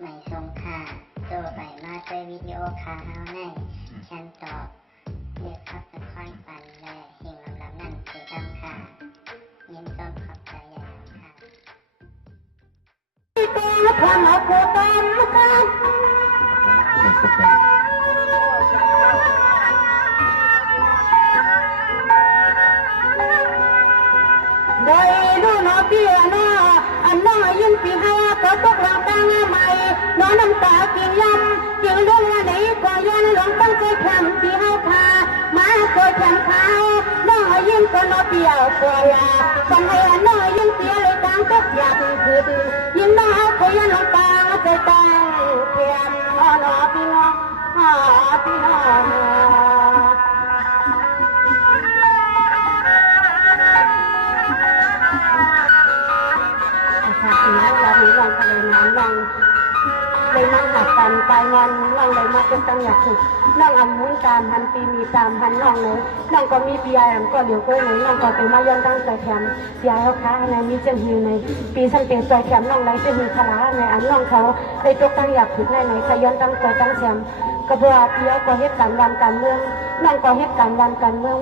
ไม่ทรงค่าตัวใบมาด้วยวิดีโอคาเฮาในฉันตอบเรียกพับตะค่อยปันและเฮงลำนั่นเกดำค่ะยินต้นขอบใจใหญ่ค่ะความเอาโกตันครับได้ดูน้อเปียน้ออันน้อยินปีห้าก็ตกหลังตาใหม่น้อน้ำตากินยำกินเรื่องไหนก็ยันหลงตั้งใจทำปีห้าพามาก็แทนเขาน้อยินก็น้อเปียก็ลาสันให้น้อยินเปียเลยตั้งตกอยากคือยินน้อก็ยันหลงตาใจตั้งเทียมน้อพี่น้อพี่น้อเรามีลองทะเลน้ำลองเลยมาหักกันตายงอนลองเลยมาเป็นตั้งอยากถึกน้องอำมุ้งตามพันปีมีตามพันน้องเลยน้องก็มีปียก็เหลียวกล้วยเลยน้องก็เป็นมาย้อนตั้งใจแถมปียเขาค้าในมีเจ้าหือในปีสังเกตใจแถมน้องไรเจ้าหือคลาในอันน้องเขาได้ตกตั้งอยากถึกในขย้อนตั้งใจตั้งแถมกระเบื้องปียก็เหตุการณ์วันการเมืองน้องก็เหตุการณ์วันการเมือง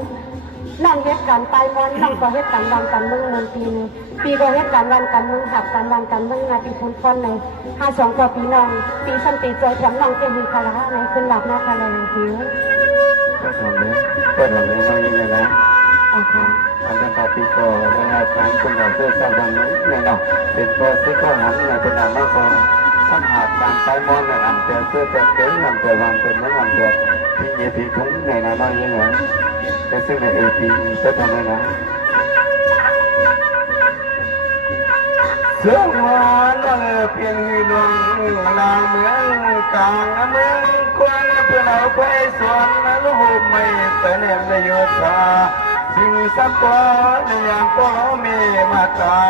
น้องเหตุการณ์ตายมอนน้องก็เหตุการณ์วันการเมืองเมืองปีนึงปีก็เหตุการณ์วันการเมืองหักการวันการเมืองงานปีพุนพรใน52 กว่าปีน้องปีสันติใจแถมน้องเจ้าหือคลาในขึ้นหลับหน้าคาราหิวก็ทำเลยน้องยิ่งเลยนะอันนั้นปาปีก็ได้รับการคุณเราเพื่อสร้างวันนี้เนี่ยเนาะเป็นก็ซิก็หันในเป็นอันนั้นก็สัมผัสการไปมองในอันเดียวเพื่อจะเกิดอันเดียววันเป็นนั้นอันเดียวที่เยติทุ่งในนั้นน้อยยิ่งเลยแต่ซึ่งในปีจะทำอะไรนะเสื่อมวันเพียงหินลางเมืองกลางเมืองควรเพื่อเอาไปสวนลูกไม่แต่เนียมในโยธาสิ่งสักก้อนอย่างก็มีมาตา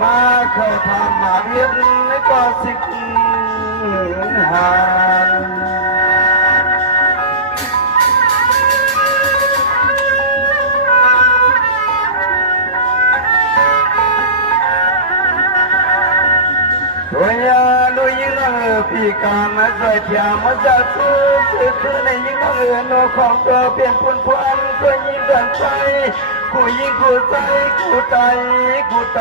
มาเข้าทำมาเรียนก็สิกหานพี่การมาใส่เทียมมาจัดซื้อในยิ่งน้องเอือนของเธอเปลี่ยนปุ่นพวนก็ยิ่งเดินใจกูยิ่งกูใจกูใจกูใจ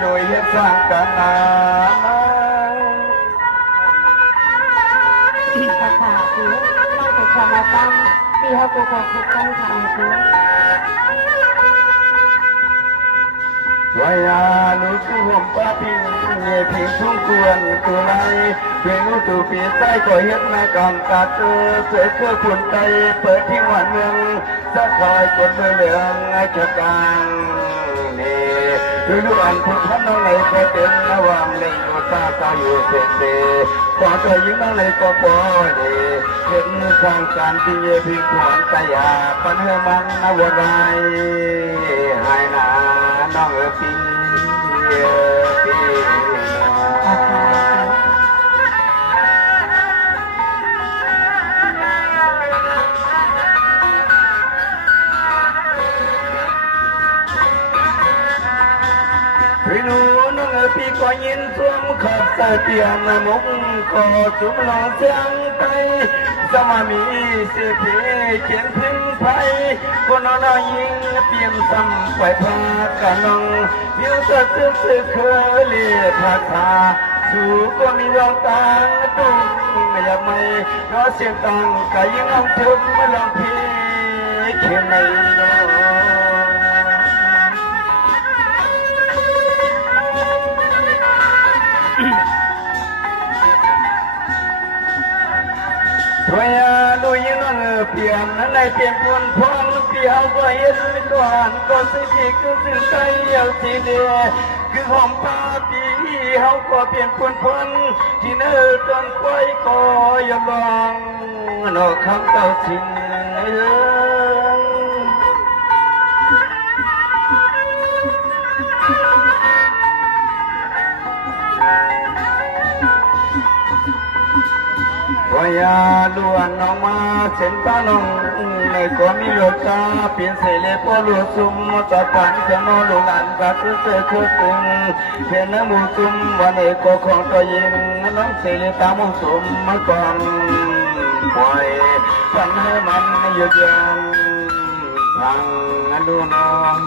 หน่วยเห็นสร้างกันนาค่ะค่ะคือน้องไปทำมาตั้งปีเขากูขอคุกกันค่ะคือวายาลูกห่มป้าพิงเย่พิงทุ่งควรตัวไรเพียงรู้ตัวปีใต้ก็เห็นแม่กำกัดเสือเครือคุณใจเปิดที่หวานเมืองสักคอยกดมือเหลืองไอ้เจ้ากลางนี่ดูดูอันทุกท่านน้องเลยก็เป็นระหว่างในโอซาซาอยู่เส้นเดก่อนเธอยิ่งน้องเลยก็ปล่อยเห็นสร้างการที่เย่พิงขวนตายาปันเฮือมันนวไรหายนาน้องปีพี่รู้น้องพี่ก็ยินสวมขอบเตียนมุกก็สุมลองเสียงไปสมามีเสียเพเขียนพึ่งไฟคนน้อยยิงเตรียมซ้ำไปพากันน้องยิ้วจะซึมซึเคยเลียภาษาสู่ก็มีรองต่างตุ้งไม่อยากไม่น้อเสียงต่างก็ยิ่งเอาถึงมาลองพี่เขียนในน้องช่วยดูยิ่งน้องเปลี่ยนในเปลี่ยนคนพองเปลี่ยนก็เห็นก่อนก็สิที่คือสิ่งใจเอาสิเดียคือหอมปาปีเขาก็เปลี่ยนคนพองที่เนื้อจนควายก็ยอมลองนอกคำเต่าสิ่งว ยาล้วนน้องมาเส้นตาน้องในก็มีโยกาเปลี่ยนเสเลปลุสุมตะปันจะนอนลูกหลานกัดเสือคือตึงเพียนน้ำมูสุมวันเอกก็ของตัวยิงน้องเสเลตามูสุมมาก่อนปล่อยฝันให้มันหยุดยั้งทางดูน้อง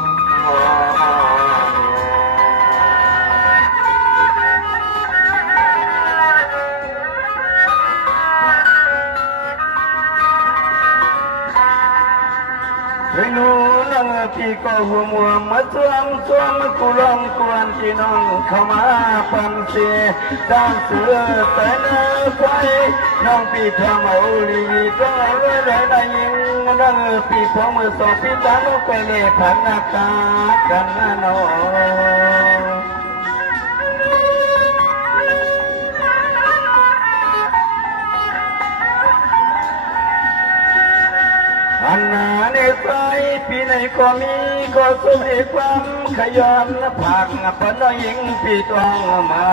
ไม่รู้น้องพี่ก็หัวมัวมาสวมกูร้องกวนที่น้องเข้ามาปันเสียด้านเสือแต่เนื้อไฟน้องพี่ทำเอาลีก็เลยได้ยิงน้องพี่พอมือสองพี่ตาลูกไปเล่ผ่านอากาศกันนะน้องอันนาในใจพี่ไหนก็มีก็สมัยความขยันผักพอน้อยยิงพี่ต้องใหม่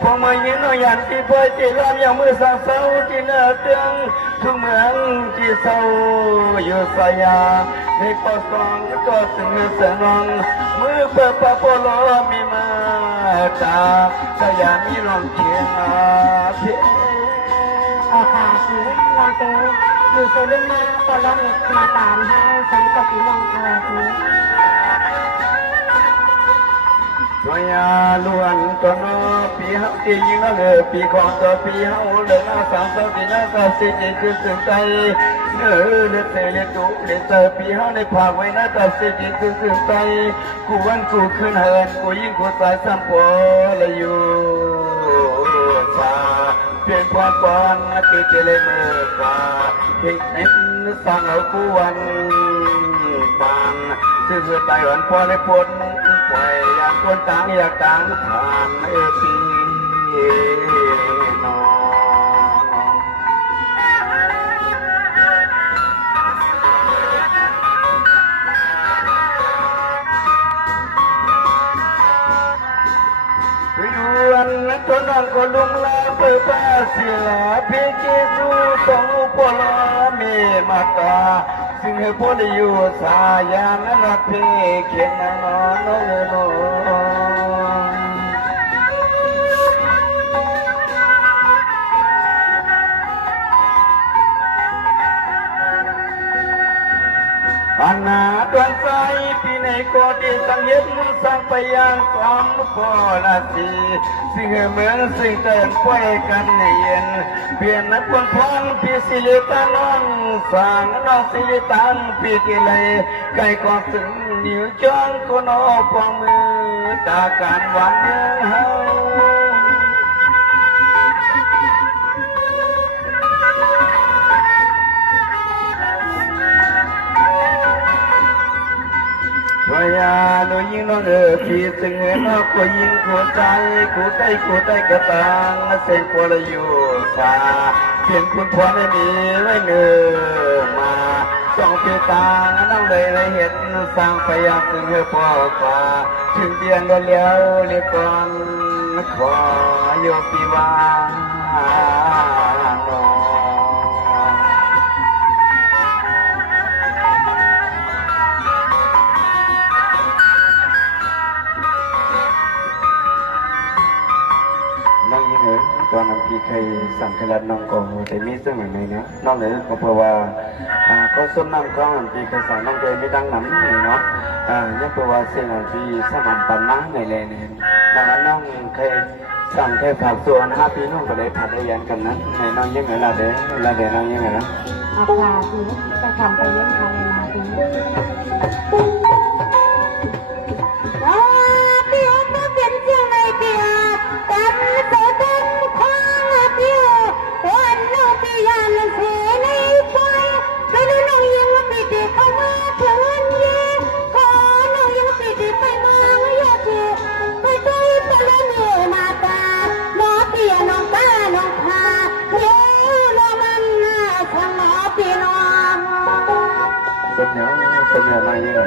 พอมายิงน้อยยันที่พ่อที่รำยังมือสาวเศร้าที่เนื้อเตียงทุกเมืองที่เศร้าอยู่สยาในปอสองก็สึงเสนองมือเปิดปะโปโลมีมาตาสยามีลองเขียนเพียค่ะคือลองเตออยู่โซลุ่มมาตอนลองมาตามให้ฉันกับพี่น้องอะไรนี้ตัวยาล้วนตัวนอปีเฮาที่ยิงนั่นเลยปีของตัวปีเฮาเรื่องอาสามสปีน่าก็สิจิคือสึกใจเนื้อเลือดเตะเลือดตุเลือดเตอปีเฮาในภาคไว้น่าก็สิจิคือสึกใจกูวันกูขึ้นเฮินกูยิ่งกูสายสัมปอเลยอยู่ฟ้าเปลี่ยนความปอนตีเจเลยมือฟ้าเห็นเน็ตสั่งเอากูวันบางซื่อใจอ่อนพอได้ปนปล่อยอยากคนต่างอยากต่างผ่านปีนอวิวันตัวน้องก็ลุงลาเปิดป้าเสียพี่เจสูต้องปลาเมมาตาซึ่งให้พ้นอยู่สายานนักเพเขียนนอนนอันนาดวนใจพี่ในก็ดีสังเย็นสังไปยังความพอละสีสิ่งเหมือนสิ่งเตือนป่วยกันในเย็นเปลี่ยนนักพลพรพี่สิริตาน้องสั่งน้องสิริตังพี่กิเลยไก่กอดถึงนิ้วจ้องก็นอปองมือตาการหวานเนื้อเฮาวยาโดยยิงน้องพี่สึงเงินก็ยิงกูใจกูใต้กระตังเส้นปลอยู่ฟ้าเพียงคุณพอได้มีไว้เนื้อมาสองปีตาน้องเลยเห็นสร้างพยาสึงเฮพ่อฟ้าถึงเดือนแล้วเรียกก่อนขอโยปีวานอน้องยิ่งเหรอตอนนั้นพี่เคยสั่งขลัดน้องก็แต่มีซึ่งเหมือนไงนะน้องเหรอก็เพราะว่าก็ส้มน้ำก้อนพี่เคยสั่งน้องเคยไม่ดังหนำนี่เนาะนี่เพราะว่าเสียงอันพี่สมานปันมาในเลยเนี่ยดังนั้นน้องเคยสั่งแค่ผักส่วน5 ปีน้องก็เลยผัดได้ยันกันนั้นในน้องยิ่งเหรอลาเดน้องยิ่งเหรออาคาคือจะทำไปเลี้ยงทะเลนาปีเปียกมาเป็นเชียงในเปียกแต่โตเต็มคว้างเปียกวันน้องปียานเสียในไฟก็น้องยังปีติเข้ามาเพื่อนเย่ก็น้องยังปีติไปมองยอดเย่ไปใจไปเล่นเย่มาตาน้องเปียน้องตาน้องพาเย่น้องมันช่างน้องปีน้องเป็นเนาะน้องยิ่งเหรอ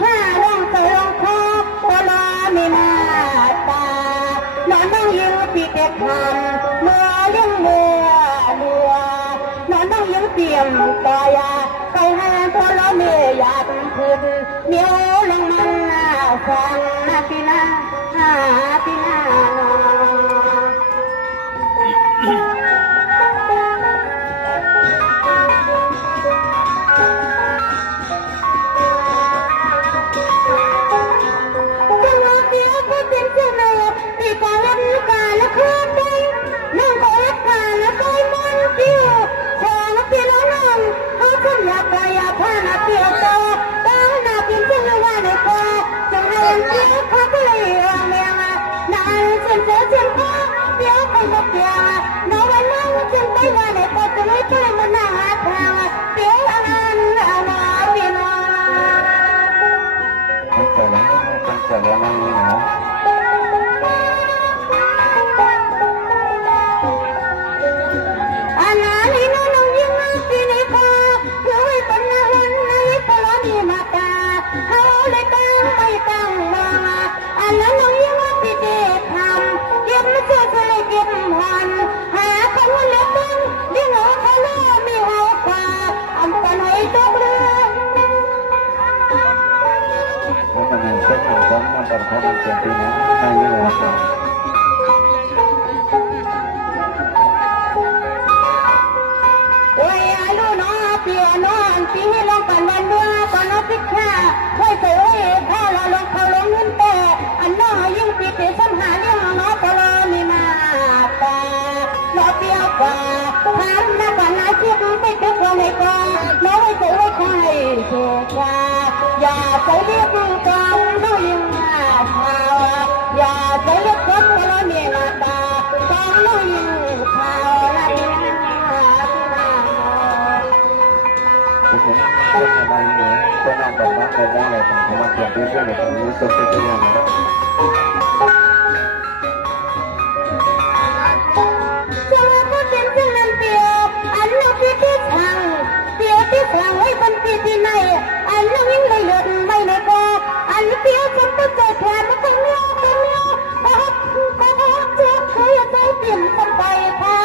ข้าว่องเสืองคอตลอมีมาตาน้องนั่งยิงปีเด็กทำเมื่อยังเมื่อเมื่อน้องนั่งยิงเตรียมต่อยาไปหาตลอมีอยากขึ้นเมียวลงมันฟังปีนาปีนาอย่าไปเรียกกันน้อยมาชาวอย่าไปเรียกคนละเมียมาตาต้องน้อยชาวละเมียเป็นอะไรเนี่ยก็นั่งกับนักกันได้เลยผมมาเกี่ยวด้วยเรื่องแบบนี้สุดที่จะยังที่ไหนอันนั้นยิ่งเลยเลือดไม่ในกออันเดียวฉันก็จะแทนมาตั้งเลี้ยวก็เจ็บเคยใจเปลี่ยนคนไปพา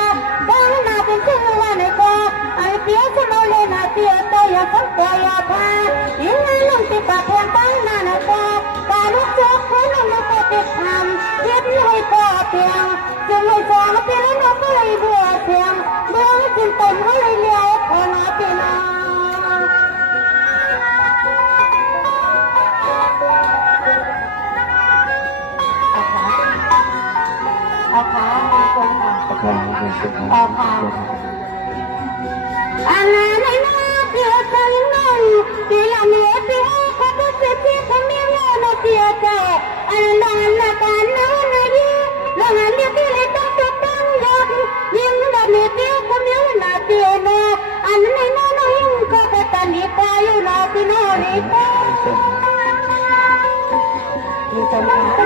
บ้านนาเป็นชื่อว่าในกออันเดียวฉันเอาเลยนาเดียวตัวอย่าคนตัวอย่าพายิ่งไงลงติดปากแทนไปนาในกอการลุกเจ็บเคยนำมาติดทำเย็บให้ก่อเตียงจึงให้สองเตียงเราก็เลยเบื่อเสียงเบื่อจึงต้นเขาเลยเลี้ยวพอนาเตียงอันนั้นไอ้น้าเกี่ยวกับนั่งที่ละเมียที่เขาก็เสียที่เขาเมียเราเกี่ยวกับอันนั้นละกันน้องนายแล้วงานเมียที่เลยต้องจบต้องยอดยิ่งละเมียที่เขาเมียน่าเกี่ยวนะอันนั้นไอ้น้าน้อยก็จะตันอีกไปอยู่นะพี่น้องอีกมีสมภาร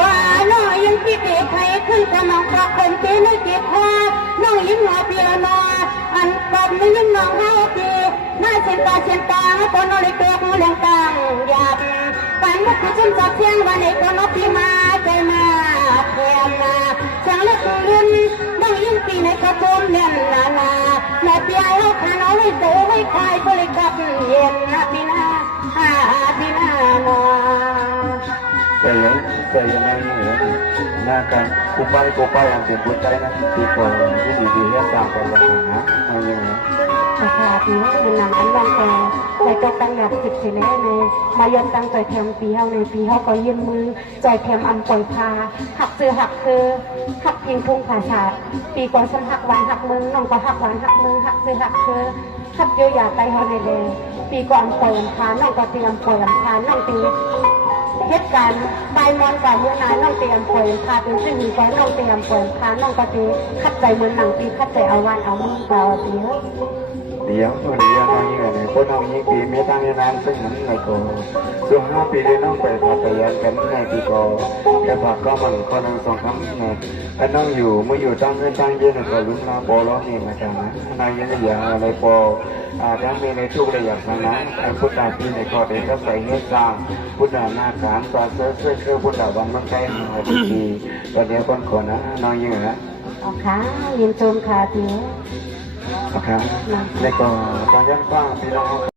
ว่าน้องยังคิดเด็กใครขึ้นกับน้องกับคนที่ไม่เก็บพอน้องยิ้มหัวเปียโนอันกับไม่ยิ้มน้องให้ปีน่าเส้นตาตอนน้องเล็กตัวหูแรงต่างหยาบปันมุกชุ่มจับเสียงวันในคนน้องปีมาใจมาแพมมาเสียงเล็กยืนน้องยิ้มปีในกระโจมเล่นนาแม่เปียให้ขาน้องให้โตให้คายบริกรรมเย็นนะปีนาปีนาโนแต่ยังไงเนี่ยหน้ากันกูไปอันเป็นหัวใจนะที่ก่อนที่ดีๆเรื่องต่างกันนะเอาอย่างนี้แต่ค่ะปีห้องเป็นหนังอันดังแต่ใจก็ตั้งหยัดสิบสิแน่เลยมายอมตั้งใจแถมปีเฮาในปีเฮาก็ยืนมือใจแถมอันปล่อยพาหักเสือหักคือหักเพียงพุ่งขาชาปีก่อนฉันหักวันหักมือน้องก็หักวันหักมือหักเสือหักคือหักเยียวยาใจเฮาในเลยปีก่อนปล่อยพาน้องก็เตรียมปล่อยพาน้องตีเหตุการณ์ใบมอนกับเมื่อนายน้องเตรียมป่วยพาเป็นชื่อมีก็น้องเตรียมป่วยพาน้องก็ตีคัดใจเหมือนหนังตีคัดใจเอาวันเอามือเราตี เดี๋ยวน้องยิ่งอะไรพวกน้องยิ่งปีไม่ตั้งนานซึ่งนั้นไงก็ส่วน5 ปีเลยน้องไปพัทยากันไงปีก็แต่ผักก็มันคนนึง2 ครั้งไงแต่น้องอยู่เมื่ออยู่ตั้งเงินตั้งเยอะก็ลุ้นมาโปรล้อนี่มาจากนั้นน้องยังอย่างอะไรโปรถ้ามีในทุกระยะนะไอ้พุทธาที่ในก็เด็กก็ใส่เนื้อสร้างพุทธาหน้าการต่อเสื้อพุทธาวันมันใกล้มาดีวันนี้คนคนนะน้องยิ่งนะ ออกขายินชมขาเตี้ย โอเคแล้วก็ตอนยันฟ้าพี่น้อง